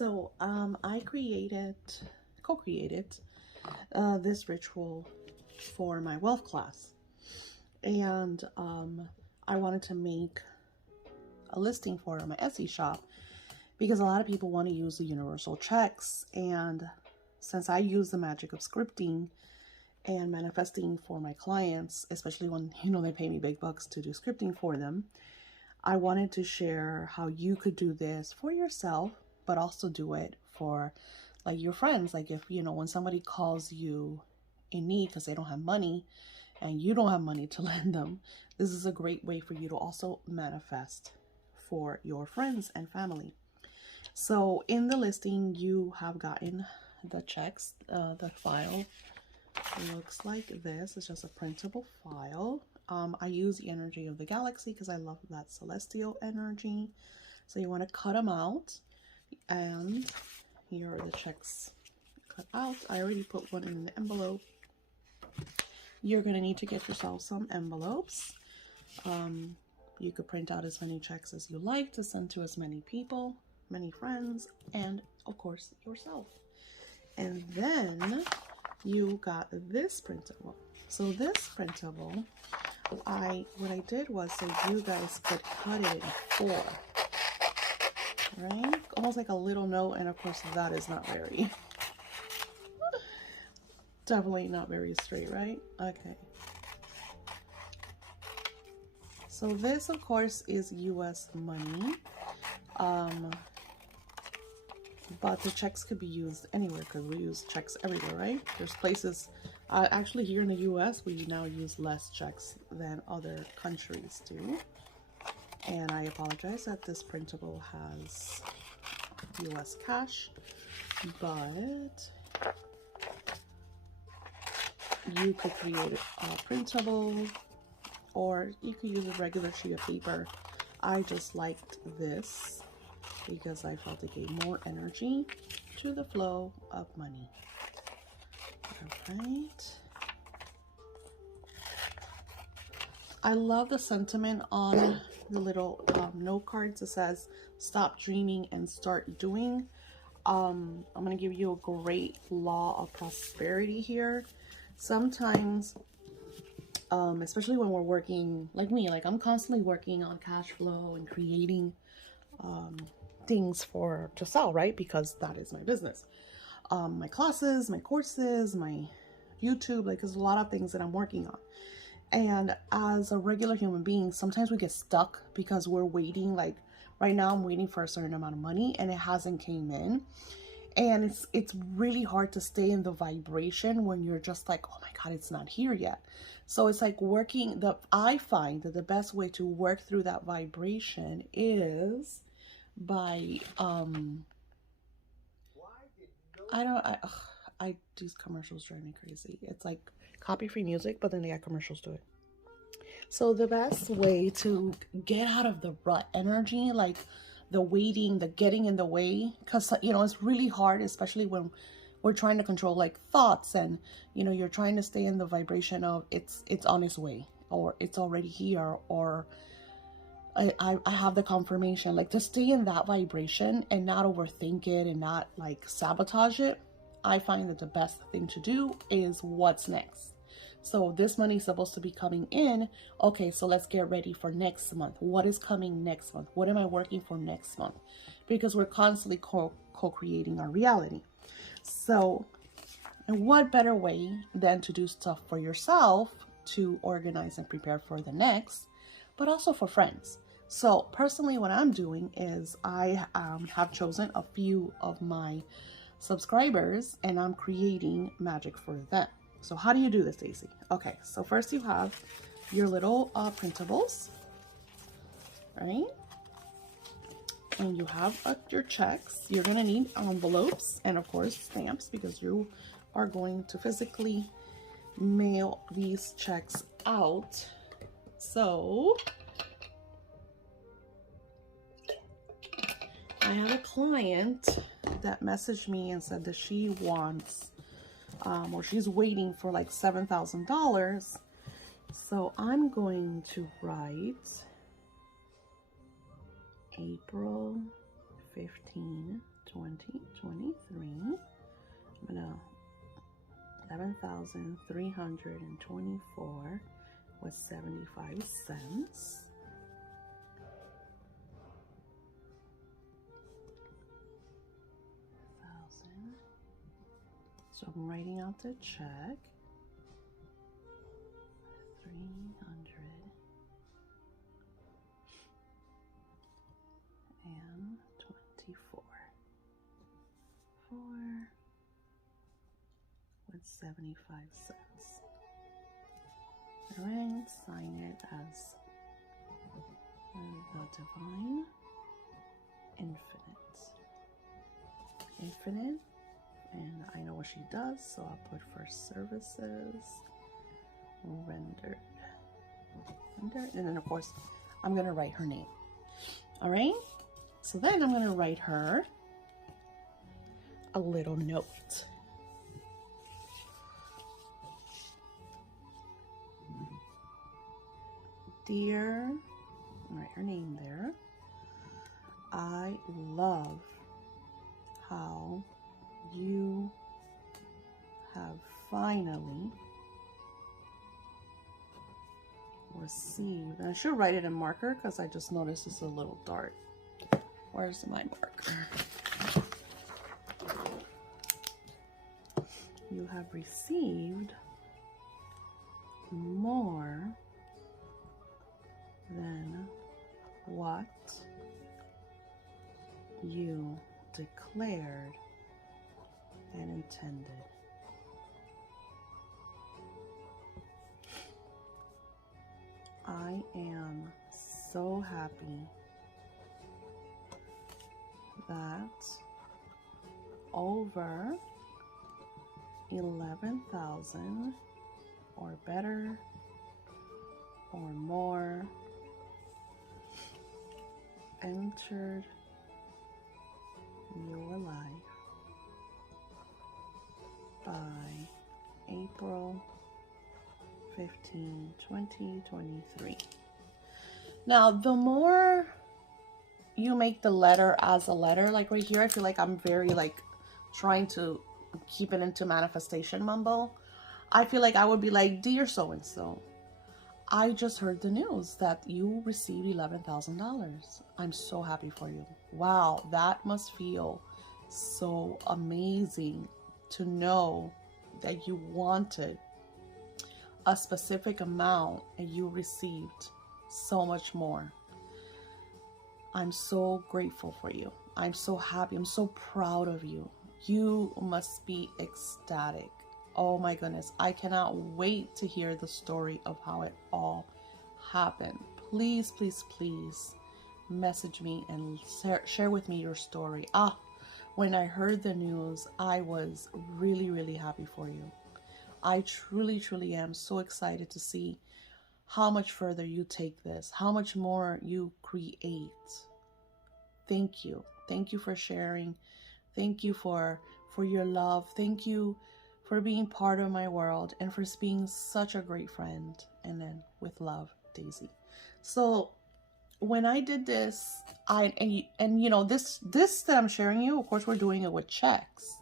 So I co-created this ritual for my wealth class, and I wanted to make a listing for my Etsy shop because a lot of people want to use the universal checks, and since I use the magic of scripting and manifesting for my clients, especially when they pay me big bucks to do scripting for them, I wanted to share how you could do this for yourself, but also do it for like your friends. Like if when somebody calls you in need because they don't have money and you don't have money to lend them, this is a great way for you to also manifest for your friends and family. So in the listing, you have gotten the checks. The file looks like this. It's just a printable file. I use the energy of the galaxy because I love that celestial energy. So you want to cut them out, and here are the checks cut out. I already put one in an envelope. You're going to need to get yourself some envelopes. You could print out as many checks as you like to send to as many people, many friends, and of course yourself. And then you got this printable. So this printable, what I did was so you guys could cut it in 4, right? Almost like a little note, and of course that is not very, definitely not very straight, right? Okay. So this, of course, is US money. But the checks could be used anywhere because we use checks everywhere, right? There's places, actually here in the US, we now use less checks than other countries do. And I apologize that this printable has US cash, but you could create a printable, or you could use a regular sheet of paper. I just liked this because I felt it gave more energy to the flow of money. All right. I love the sentiment on the little note cards. It says, stop dreaming and start doing. I'm going to give you a great law of prosperity here. Sometimes, especially when we're working, like me, like I'm constantly working on cash flow and creating things to sell, right? Because that is my business. My classes, my courses, my YouTube, like there's a lot of things that I'm working on. And as a regular human being, sometimes we get stuck because we're waiting. Like right now I'm waiting for a certain amount of money and it hasn't came in. And it's really hard to stay in the vibration when you're just like, oh my God, it's not here yet. So it's like I find that the best way to work through that vibration is by these commercials drive me crazy. It's like copy-free music, but then they got commercials to it. So the best way to get out of the rut energy, like the waiting, the getting in the way, because it's really hard, especially when we're trying to control like thoughts, and you're trying to stay in the vibration of it's on its way, or it's already here, or I have the confirmation, like to stay in that vibration and not overthink it and not like sabotage it. I find that the best thing to do is what's next. So this money is supposed to be coming in. Okay, so let's get ready for next month. What is coming next month? What am I working for next month? Because we're constantly co-creating our reality. So, and what better way than to do stuff for yourself to organize and prepare for the next, but also for friends. So personally, what I'm doing is I have chosen a few of my subscribers and I'm creating magic for them. So how do you do this, Daisy? Okay, so first you have your little printables, right? And you have your checks. You're gonna need envelopes and of course stamps because you are going to physically mail these checks out. So I had a client that messaged me and said that she wants or she's waiting for like $7,000. So I'm going to write April 15, 20, 23. I'm gonna 11,324 with 75 cents. So I'm writing out the check. 324. 4 with 75 cents. All right, sign it as the Divine Infinite. Infinite, and I know what she does, so I'll put for services rendered. And then of course I'm gonna write her name. All right, so then I'm gonna write her a little note. Dear, write her name there. I love how you have finally received, and I should write it in marker because I just noticed it's a little dark. Where's my marker? You have received more than what you declared and intended. I am so happy that over 11,000 or better or more entered your life by April 15, 2023. Now, the more you make the letter as a letter, like right here, I feel like I'm very like trying to keep it into manifestation mumble. I feel like I would be like, dear so-and-so, I just heard the news that you received $11,000. I'm so happy for you. Wow, that must feel so amazing to know that you wanted a specific amount and you received so much more. I'm so grateful for you. I'm so happy. I'm so proud of you. You must be ecstatic. Oh my goodness. I cannot wait to hear the story of how it all happened. Please, please, please message me and share with me your story. When I heard the news, I was really, really happy for you. I truly, truly am so excited to see how much further you take this, how much more you create. Thank you. Thank you for sharing. Thank you for your love. Thank you for being part of my world and for being such a great friend. And then with love, Daisy. So when I did this, this that I'm sharing you, of course, we're doing it with checks.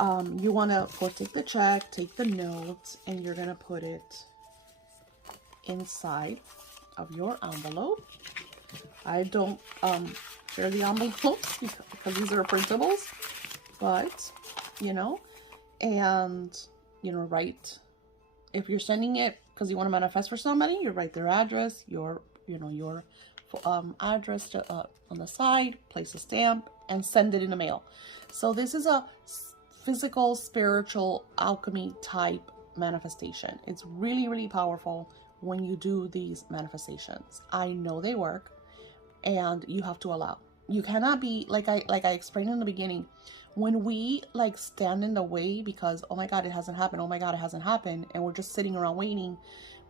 You want to, of course, take the check, take the note, and you're going to put it inside of your envelope. I don't share the envelopes because these are printables, but, write, if you're sending it because you want to manifest for somebody, you write their address, your address on the side, place a stamp, and send it in the mail. So this is a physical, spiritual, alchemy type manifestation. It's really, really powerful when you do these manifestations. I know they work, and you have to allow. You cannot be, like I explained in the beginning, when we stand in the way because, oh my God, it hasn't happened, oh my God, it hasn't happened, and we're just sitting around waiting,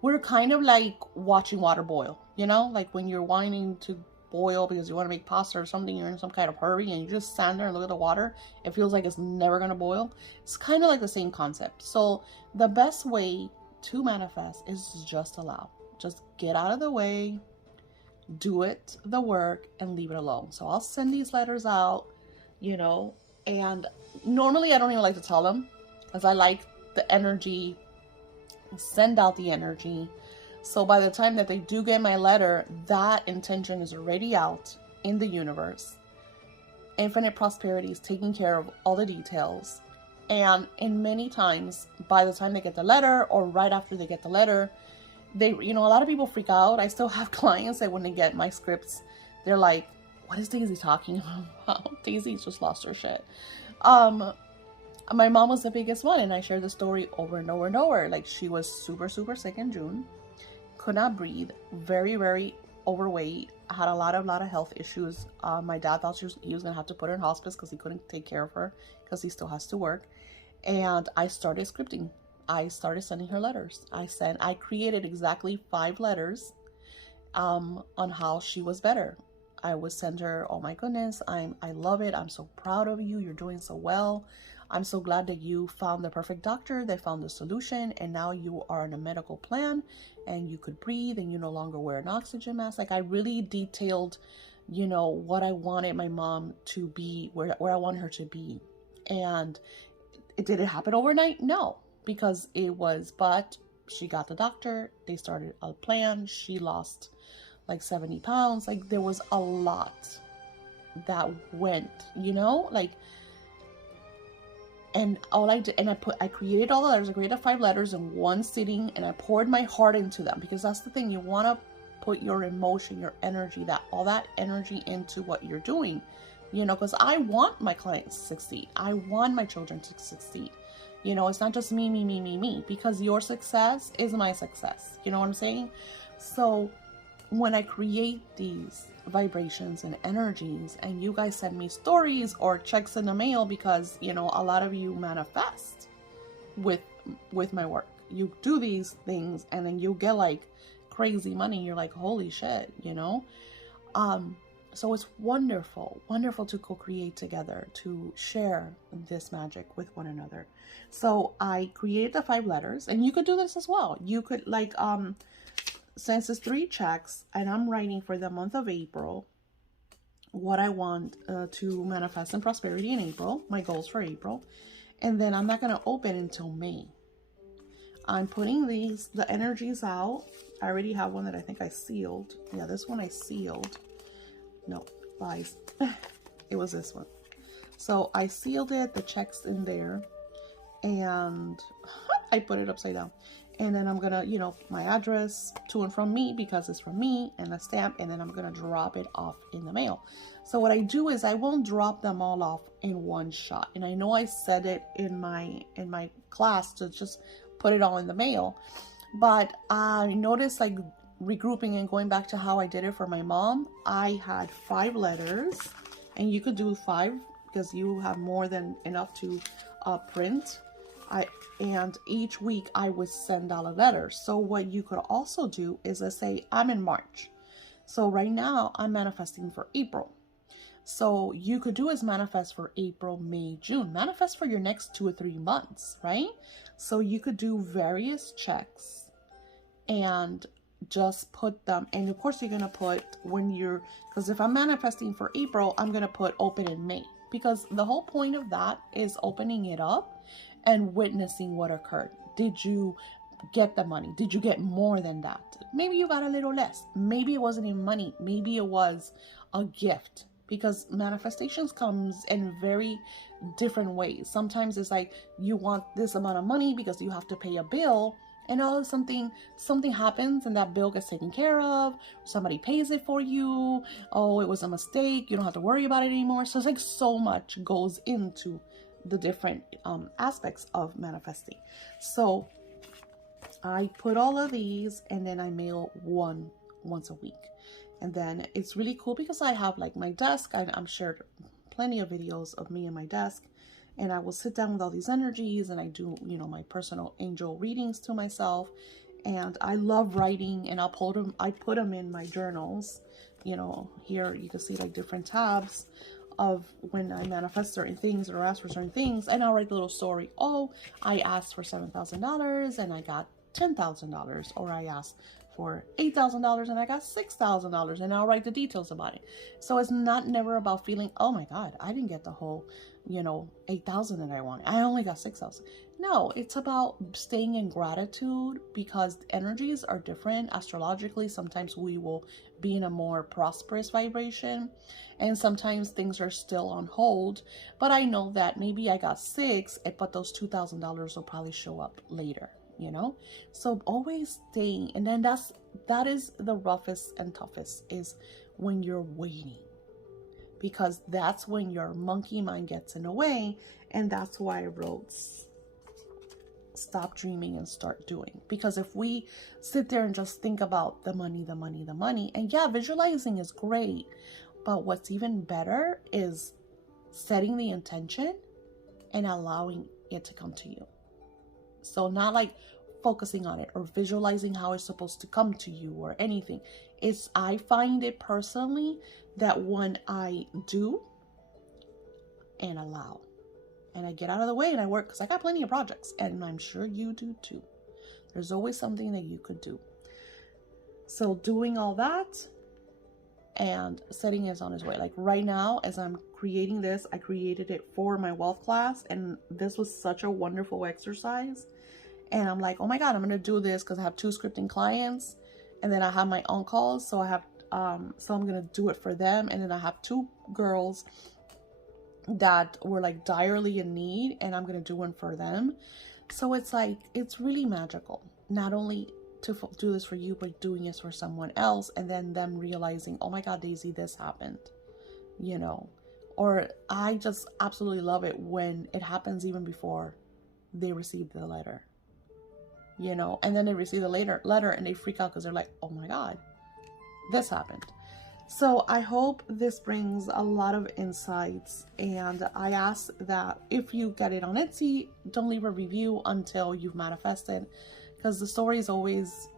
we're kind of like watching water boil, like when you're wanting to boil because you want to make pasta or something, you're in some kind of hurry and you just stand there and look at the water, it feels like it's never going to boil. It's kind of like the same concept. So the best way to manifest is just allow. Just get out of the way, do it, the work, and leave it alone. So I'll send these letters out, you know, and normally I don't even like to tell them because I like the energy, send out the energy. So by the time that they do get my letter, that intention is already out in the universe. Infinite Prosperity is taking care of all the details. And in many times, by the time they get the letter or right after they get the letter, they, you know, a lot of people freak out. I still have clients that when they get my scripts, they're like, what is Daisy talking about? Daisy's just lost her shit. My mom was the biggest one, and I shared the story over and over and over. Like, she was super, super sick in June, could not breathe, very, very overweight, had a lot of health issues. My dad thought he was gonna have to put her in hospice because he couldn't take care of her because he still has to work. And I started scripting. I started sending her letters. I created exactly 5 letters on how she was better. I would send her, oh my goodness, I love it. I'm so proud of you. You're doing so well. I'm so glad that you found the perfect doctor, that found the solution, and now you are on a medical plan and you could breathe and you no longer wear an oxygen mask. Like, I really detailed, you know, what I wanted my mom to be, where I want her to be. And did it happen overnight? No, because but she got the doctor, they started a plan, she lost like 70 pounds. Like, there was a lot that went, you know, like, and all I did, and I created all the letters. I created 5 letters in one sitting, and I poured my heart into them, because that's the thing. You want to put your emotion, your energy, all that energy into what you're doing, you know, because I want my clients to succeed. I want my children to succeed. You know, it's not just me, because your success is my success. You know what I'm saying? So when I create these vibrations and energies, and you guys send me stories or checks in the mail, because, you know, a lot of you manifest with my work. You do these things and then you get like crazy money. You're like, holy shit, you know? So it's wonderful to co-create together, to share this magic with one another. So I created the 5 letters, and you could do this as well. You could, like, since it's 3 checks, and I'm writing for the month of April, what I want to manifest in prosperity in April, my goals for April, and then I'm not going to open until May. I'm putting the energies out. I already have one that I think I sealed. Yeah, this one I sealed. No, lies. It was this one. So I sealed it, the check's in there, and I put it upside down. And then I'm gonna, you know, my address to and from me, because it's from me, and a stamp, and then I'm gonna drop it off in the mail. So what I do is I won't drop them all off in one shot. And I know I said it in my class to just put it all in the mail, but I noticed, like, regrouping and going back to how I did it for my mom, I had 5 letters, and you could do 5 because you have more than enough to print. And each week I would send out a letter. So what you could also do is, let's say I'm in March. So right now I'm manifesting for April. So you could do is manifest for April, May, June. Manifest for your next 2 or 3 months, right? So you could do various checks and just put them, and of course you're going to put because if I'm manifesting for April, I'm going to put open in May, because the whole point of that is opening it up and witnessing what occurred. Did you get the money? Did you get more than that? Maybe you got a little less. Maybe it wasn't even money. Maybe it was a gift, because manifestations comes in very different ways. Sometimes it's like you want this amount of money because you have to pay a bill, and all of something happens and that bill gets taken care of. Somebody pays it for you. Oh, it was a mistake. You don't have to worry about it anymore. So it's like so much goes into the different aspects of manifesting. So I put all of these, and then I mail one once a week. And then it's really cool because I have like my desk. I'm shared plenty of videos of me and my desk, and I will sit down with all these energies, and I do, you know, my personal angel readings to myself. And I love writing, and I put them in my journals. You know, here you can see like different tabs of when I manifest certain things or ask for certain things, and I'll write the little story. Oh, I asked for $7,000 and I got $10,000, or I asked for $8,000 and I got $6,000 and I'll write the details about it. So it's not never about feeling, oh my God, I didn't get the whole, you know, 8,000 that I wanted. I only got 6,000. No, it's about staying in gratitude because energies are different. Astrologically, sometimes we will be in a more prosperous vibration and sometimes things are still on hold. But I know that maybe I got 6, but those $2,000 will probably show up later, you know? So always staying, and then that is the roughest and toughest, is when you're waiting, because that's when your monkey mind gets in the way. And that's why I wrote stop dreaming and start doing. Because if we sit there and just think about the money, the money, the money, and yeah, visualizing is great, but what's even better is setting the intention and allowing it to come to you. So not like focusing on it or visualizing how it's supposed to come to you or anything. It's, I find it personally that when I do and allow, and I get out of the way and I work, because I got plenty of projects, and I'm sure you do too. There's always something that you could do. So doing all that and setting it on its way. Like right now, as I'm creating this, I created it for my wealth class, and this was such a wonderful exercise. And I'm like, oh my God, I'm gonna do this because I have 2 scripting clients, and then I have my own calls. So I have, so I'm gonna do it for them, and then I have 2 girls that were like direly in need, and I'm gonna do one for them. So it's like, it's really magical, not only to do this for you, but doing this for someone else, and then them realizing, oh my God, Daisy, this happened, you know. Or I just absolutely love it when it happens even before they receive the letter, you know, and then they receive the letter and they freak out because they're like, oh my God, this happened. So I hope this brings a lot of insights, and I ask that if you get it on Etsy, don't leave a review until you've manifested, because the story is always,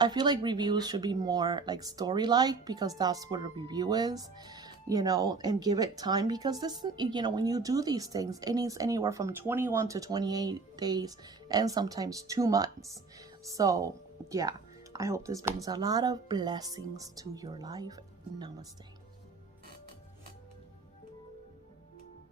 I feel like reviews should be more like story-like, because that's what a review is, you know, and give it time, because this, you know, when you do these things, it needs anywhere from 21 to 28 days and sometimes 2 months. So yeah, I hope this brings a lot of blessings to your life. Namaste.